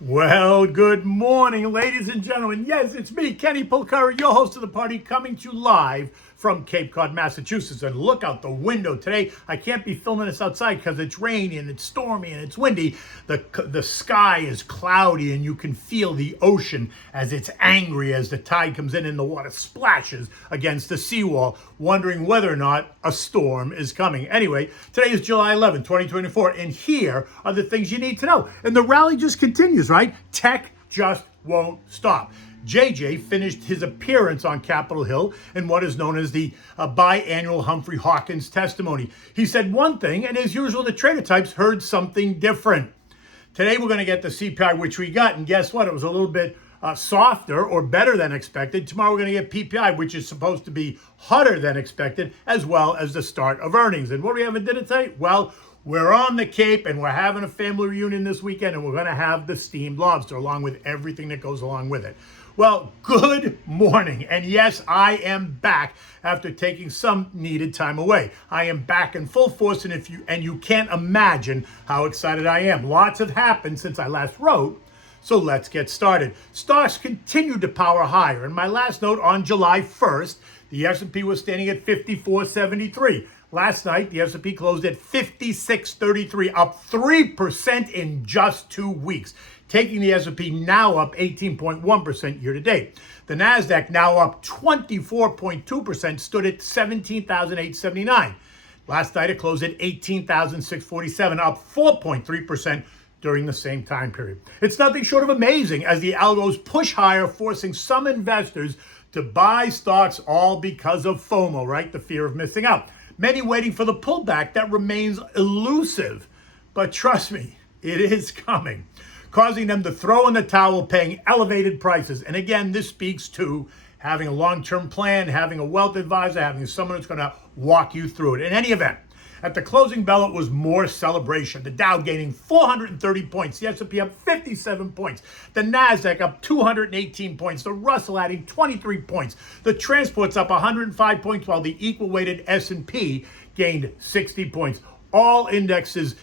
Well, good morning, ladies and gentlemen. Yes, it's me, Kenny Polcari, your host of the party, coming to you live from Cape Cod, Massachusetts. And look out the window today. I can't be filming this outside because it's rainy and it's stormy and it's windy. The sky is cloudy and you can feel the ocean as it's angry as the tide comes in and the water splashes against the seawall, wondering whether or not a storm is coming. Anyway, today is July 11th, 2024, and here are the things you need to know. And the rally just continues, right? Tech just won't stop. JJ finished his appearance on Capitol Hill in what is known as the biannual Humphrey Hawkins testimony. He said one thing, and as usual, the trader types heard something different. Today, we're going to get the CPI, which we got, and guess what? It was a little bit softer or better than expected. Tomorrow, we're going to get PPI, which is supposed to be hotter than expected, as well as the start of earnings. And what do we have at dinner today? Well, we're on the Cape, and we're having a family reunion this weekend, and we're going to have the steamed lobster, along with everything that goes along with it. Well, good morning. And yes, I am back after taking some needed time away. I am back in full force, and you can't imagine how excited I am. Lots have happened since I last wrote, so let's get started. Stocks continued to power higher. In my last note on July 1st, the S&P was standing at 54.73. Last night, the S&P closed at 56.33, up 3% in just 2 weeks, taking the S&P now up 18.1% year to date. The NASDAQ, now up 24.2%, stood at 17,879. Last night, it closed at 18,647, up 4.3% during the same time period. It's nothing short of amazing as the algos push higher, forcing some investors to buy stocks, all because of FOMO, right? The fear of missing out. Many waiting for the pullback that remains elusive. But trust me, it is coming, causing them to throw in the towel, paying elevated prices. And again, this speaks to having a long-term plan, having a wealth advisor, having someone who's going to walk you through it. In any event, at the closing bell, it was more celebration. The Dow gaining 430 points, the S&P up 57 points, the NASDAQ up 218 points, the Russell adding 23 points, the transports up 105 points, while the equal-weighted S&P gained 60 points. All indexes,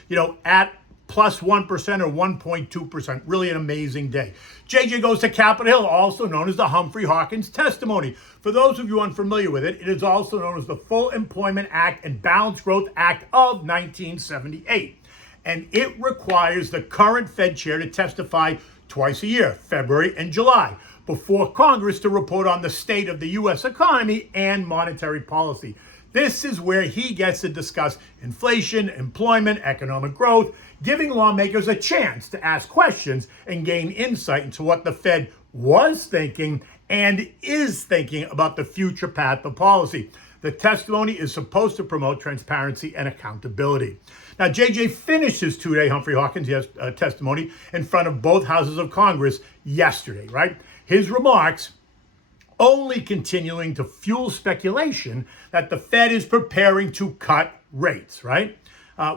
at plus 1% or 1.2%. Really an amazing day. JJ goes to Capitol Hill, also known as the Humphrey Hawkins testimony. For those of you unfamiliar with it, it is also known as the Full Employment Act and Balanced Growth Act of 1978. And it requires the current Fed chair to testify twice a year, February and July, before Congress to report on the state of the U.S. economy and monetary policy. This is where he gets to discuss inflation, employment, economic growth, giving lawmakers a chance to ask questions and gain insight into what the Fed was thinking and is thinking about the future path of policy. The testimony is supposed to promote transparency and accountability. Now, JJ finished his two-day Humphrey Hawkins testimony in front of both houses of Congress yesterday, right? His remarks only continuing to fuel speculation that the Fed is preparing to cut rates, right?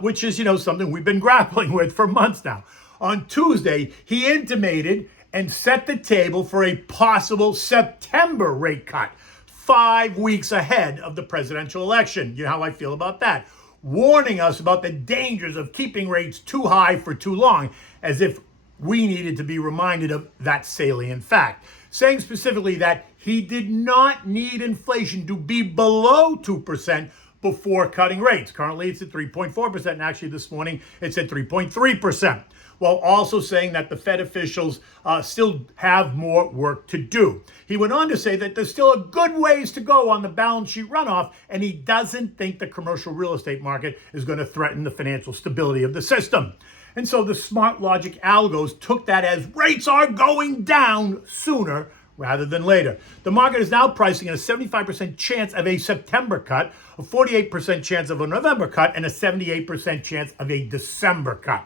Which is, something we've been grappling with for months now. On Tuesday, he intimated and set the table for a possible September rate cut, 5 weeks ahead of the presidential election. You know how I feel about that. Warning us about the dangers of keeping rates too high for too long, as if we needed to be reminded of that salient fact. Saying specifically that he did not need inflation to be below 2% before cutting rates. Currently, it's at 3.4%, and actually this morning, it's at 3.3%, while also saying that the Fed officials still have more work to do. He went on to say that there's still a good ways to go on the balance sheet runoff, and he doesn't think the commercial real estate market is going to threaten the financial stability of the system. And so the smart logic algos took that as rates are going down sooner rather than later. The market is now pricing in a 75% chance of a September cut, a 48% chance of a November cut, and a 78% chance of a December cut.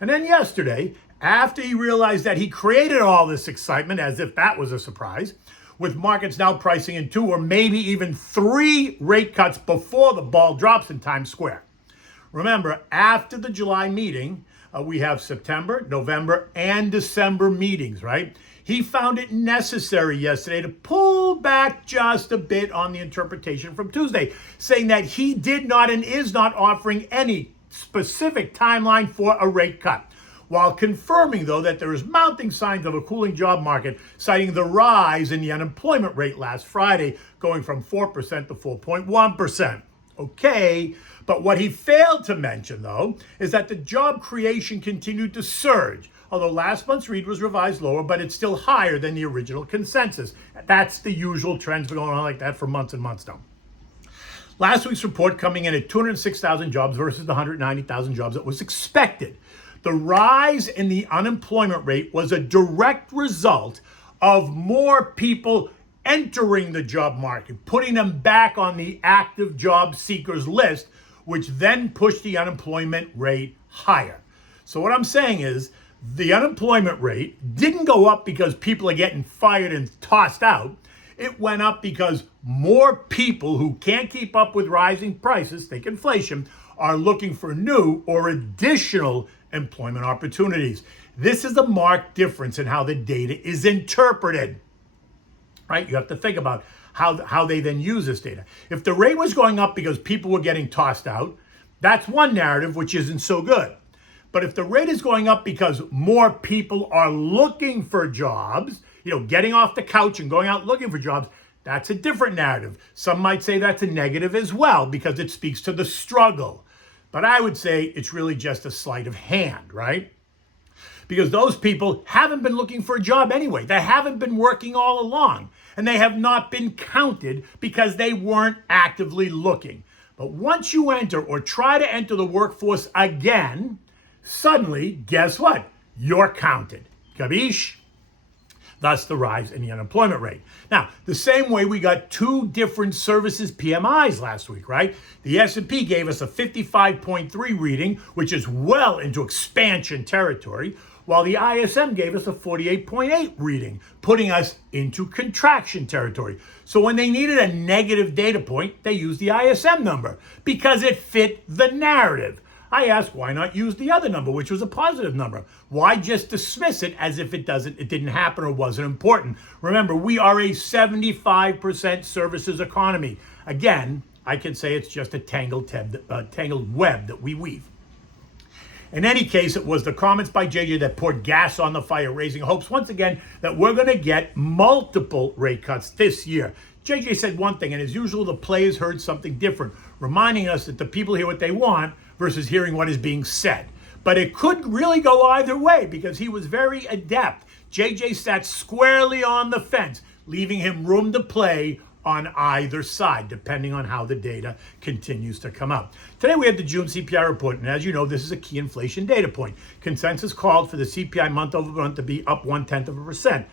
And then yesterday, after he realized that he created all this excitement, as if that was a surprise, with markets now pricing in 2 or maybe even 3 rate cuts before the ball drops in Times Square. Remember, after the July meeting, we have September, November, and December meetings, right? He found it necessary yesterday to pull back just a bit on the interpretation from Tuesday, saying that he did not and is not offering any specific timeline for a rate cut. while confirming, though, that there is mounting signs of a cooling job market, citing the rise in the unemployment rate last Friday, going from 4% to 4.1%. Okay, but what he failed to mention, though, is that the job creation continued to surge, although last month's read was revised lower, but it's still higher than the original consensus. That's the usual trends been going on like that for months and months now. Last week's report coming in at 206,000 jobs versus the 190,000 jobs that was expected. The rise in the unemployment rate was a direct result of more people entering the job market, putting them back on the active job seekers list, which then pushed the unemployment rate higher. So what I'm saying is the unemployment rate didn't go up because people are getting fired and tossed out. It went up because more people who can't keep up with rising prices, think inflation, are looking for new or additional employment opportunities. This is a marked difference in how the data is interpreted, right? You have to think about how they then use this data. If the rate was going up because people were getting tossed out, that's one narrative, which isn't so good. But if the rate is going up because more people are looking for jobs, getting off the couch and going out looking for jobs, that's a different narrative. Some might say that's a negative as well because it speaks to the struggle. But I would say it's really just a sleight of hand, right? Because those people haven't been looking for a job anyway. They haven't been working all along. And they have not been counted because they weren't actively looking. But once you enter or try to enter the workforce again, suddenly, guess what? You're counted. Kabish? Thus the rise in the unemployment rate. Now, the same way we got two different services PMIs last week, right? The S&P gave us a 55.3 reading, which is well into expansion territory, while the ISM gave us a 48.8 reading, putting us into contraction territory. So when they needed a negative data point, they used the ISM number because it fit the narrative. I asked, why not use the other number, which was a positive number? Why just dismiss it as if it didn't happen or wasn't important? Remember, we are a 75% services economy. Again, I can say it's just a tangled web that we weave. In any case, it was the comments by JJ that poured gas on the fire, raising hopes once again that we're going to get multiple rate cuts this year. JJ said one thing, and as usual, the players heard something different, reminding us that the people hear what they want versus hearing what is being said. But it could really go either way because he was very adept. JJ sat squarely on the fence, leaving him room to play on either side, depending on how the data continues to come out. Today we had the June CPI report, and as you know, this is a key inflation data point. Consensus called for the CPI month over month to be up 0.1%.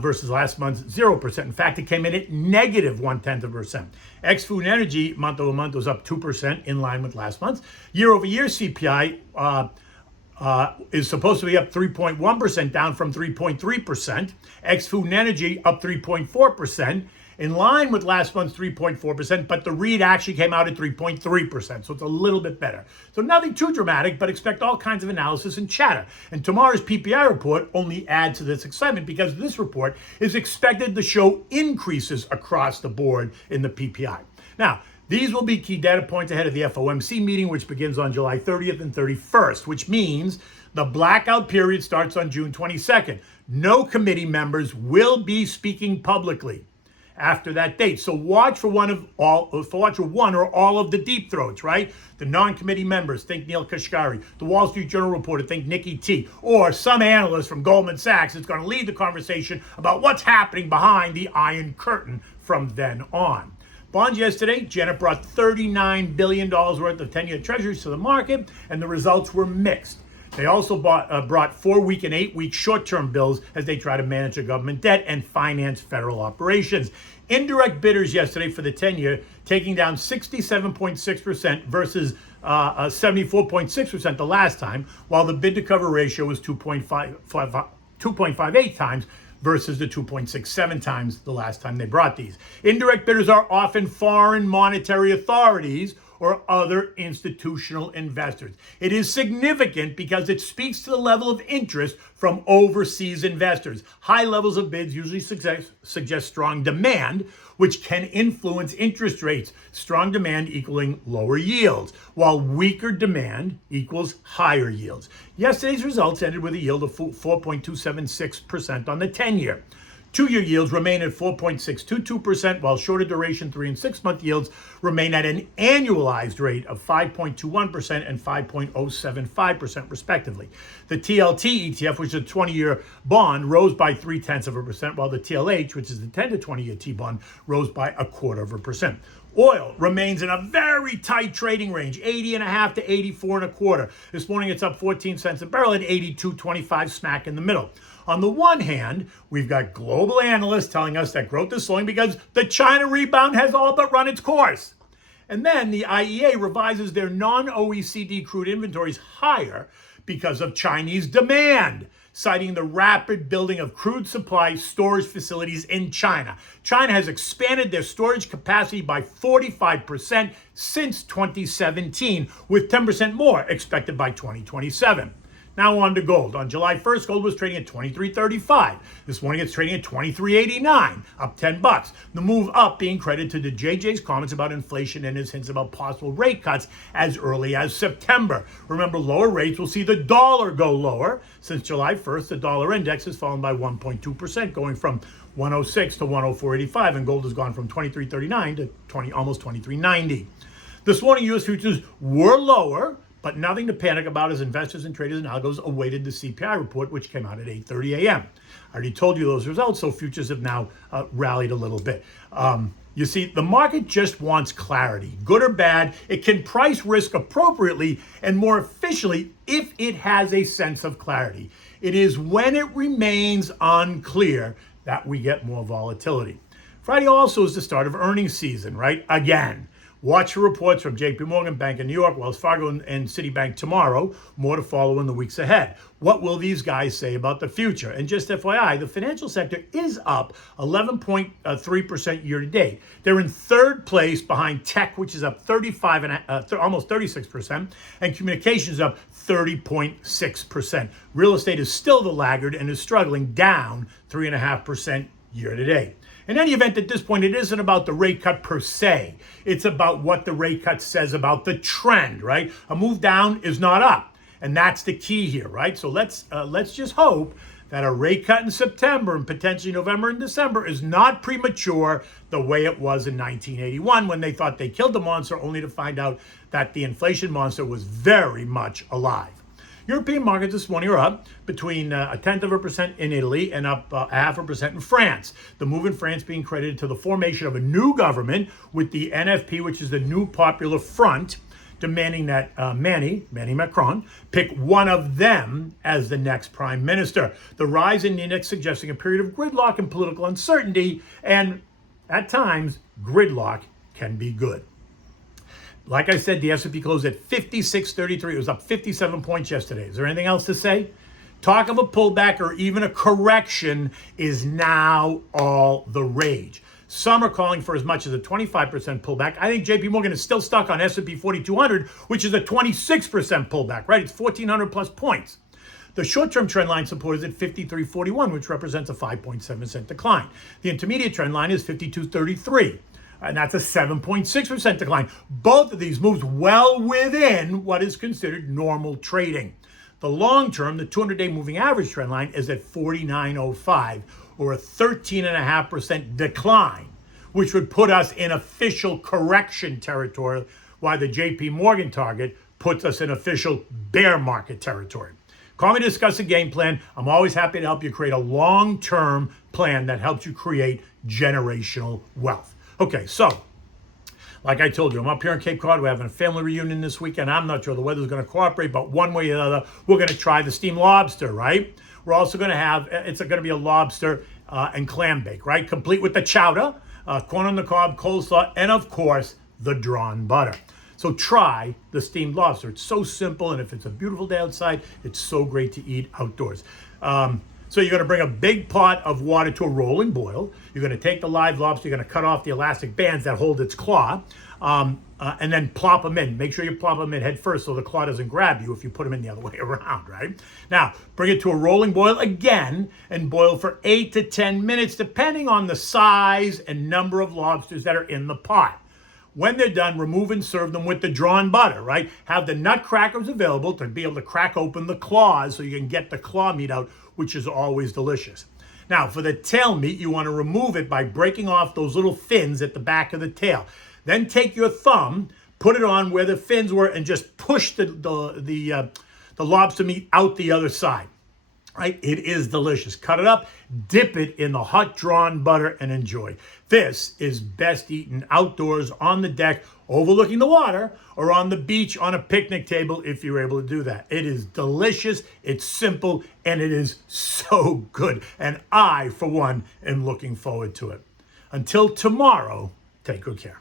Versus last month's 0%. In fact, it came in at negative 0.1%. Ex-food and energy month over month was up 2% in line with last month's. Year over year CPI is supposed to be up 3.1%, down from 3.3%. Ex-food and energy up 3.4%, in line with last month's 3.4%, but the read actually came out at 3.3%, so it's a little bit better. So nothing too dramatic, but expect all kinds of analysis and chatter. And tomorrow's PPI report only adds to this excitement because this report is expected to show increases across the board in the PPI. Now, these will be key data points ahead of the FOMC meeting, which begins on July 30th and 31st, which means the blackout period starts on June 22nd. No committee members will be speaking publicly after that date. So watch for one or all of the deep throats, right? The non-committee members, think Neil Kashkari. The Wall Street Journal reporter, think Nikki T. Or some analyst from Goldman Sachs is going to lead the conversation about what's happening behind the Iron Curtain from then on. Bonds yesterday, Janet brought $39 billion worth of 10-year treasuries to the market, and the results were mixed. They also brought 4-week and 8-week short-term bills as they try to manage their government debt and finance federal operations. Indirect bidders yesterday for the 10-year taking down 67.6% versus 74.6% the last time, while the bid-to-cover ratio was 2.58 times versus the 2.67 times the last time they brought these. Indirect bidders are often foreign monetary authorities or other institutional investors. It is significant because it speaks to the level of interest from overseas investors. High levels of bids usually suggest strong demand, which can influence interest rates. Strong demand equaling lower yields, while weaker demand equals higher yields. Yesterday's results ended with a yield of 4.276% on the 10-year. Two-year yields remain at 4.622%, while shorter duration 3- and 6-month yields remain at an annualized rate of 5.21% and 5.075%, respectively. The TLT ETF, which is a 20-year bond, rose by 0.3%, while the TLH, which is the 10 to 20-year T-bond, rose by 0.25%. Oil remains in a very tight trading range, 80.5 to 84.25. This morning it's up 14 cents a barrel at 82.25, smack in the middle. On the one hand, we've got global analysts telling us that growth is slowing because the China rebound has all but run its course. And then the IEA revises their non-OECD crude inventories higher because of Chinese demand, citing the rapid building of crude supply storage facilities in China. China has expanded their storage capacity by 45% since 2017, with 10% more expected by 2027. Now on to gold. On July 1st, gold was trading at $23.35. This morning it's trading at $23.89, up $10. The move up being credited to the JJ's comments about inflation and his hints about possible rate cuts as early as September. Remember, lower rates will see the dollar go lower. Since July 1st, the dollar index has fallen by 1.2%, going from 106 to 104.85, and gold has gone from 23.39 to almost 23.90. This morning, U.S. futures were lower, but nothing to panic about as investors and traders and algos awaited the CPI report, which came out at 8:30 a.m. I already told you those results, so futures have now rallied a little bit. You see, the market just wants clarity, good or bad. It can price risk appropriately and more efficiently if it has a sense of clarity. It is when it remains unclear that we get more volatility. Friday also is the start of earnings season, right? Again. Watch for reports from JP Morgan, Bank of New York, Wells Fargo, and Citibank tomorrow. More to follow in the weeks ahead. What will these guys say about the future? And just FYI, the financial sector is up 11.3% year to date. They're in third place behind tech, which is up almost 36%, and communications up 30.6%. Real estate is still the laggard and is struggling, down 3.5% year to date. In any event, at this point, it isn't about the rate cut per se. It's about what the rate cut says about the trend, right? A move down is not up, and that's the key here, right? So let's just hope that a rate cut in September and potentially November and December is not premature the way it was in 1981 when they thought they killed the monster, only to find out that the inflation monster was very much alive. European markets this morning are up between 0.1% in Italy and up 0.5% in France. The move in France being credited to the formation of a new government with the NFP, which is the New Popular Front, demanding that Manny Macron, pick one of them as the next prime minister. The rise in the index suggesting a period of gridlock and political uncertainty, and at times, gridlock can be good. Like I said, the S&P closed at 56.33. It was up 57 points yesterday. Is there anything else to say? Talk of a pullback or even a correction is now all the rage. Some are calling for as much as a 25% pullback. I think JP Morgan is still stuck on S&P 4200, which is a 26% pullback, right? It's 1,400 plus points. The short-term trend line support is at 53.41, which represents a 5.7% decline. The intermediate trend line is 52.33. And that's a 7.6% decline. Both of these moves well within what is considered normal trading. The long term, the 200-day moving average trend line is at 49.05, or a 13.5% decline, which would put us in official correction territory, while the JP Morgan target puts us in official bear market territory. Call me to discuss a game plan. I'm always happy to help you create a long-term plan that helps you create generational wealth. Okay, so, like I told you, I'm up here in Cape Cod. We're having a family reunion this weekend. I'm not sure the weather's going to cooperate, but one way or the other, we're going to try the steamed lobster, right? We're also going to have, it's going to be a lobster and clam bake, right? Complete with the chowder, corn on the cob, coleslaw, and of course, the drawn butter. So try the steamed lobster. It's so simple, and if it's a beautiful day outside, it's so great to eat outdoors. So you're going to bring a big pot of water to a rolling boil. You're going to take the live lobster. You're going to cut off the elastic bands that hold its claw. and then plop them in. Make sure you plop them in head first so the claw doesn't grab you if you put them in the other way around, right? Now, bring it to a rolling boil again and boil for 8 to 10 minutes, depending on the size and number of lobsters that are in the pot. When they're done, remove and serve them with the drawn butter, right? Have the nutcrackers available to be able to crack open the claws so you can get the claw meat out, which is always delicious. Now, for the tail meat, you want to remove it by breaking off those little fins at the back of the tail. Then take your thumb, put it on where the fins were, and just push the lobster meat out the other side. Right? It is delicious. Cut it up, dip it in the hot drawn butter, and enjoy. This is best eaten outdoors on the deck, overlooking the water, or on the beach on a picnic table if you're able to do that. It is delicious, it's simple, and it is so good. And I, for one, am looking forward to it. Until tomorrow, take good care.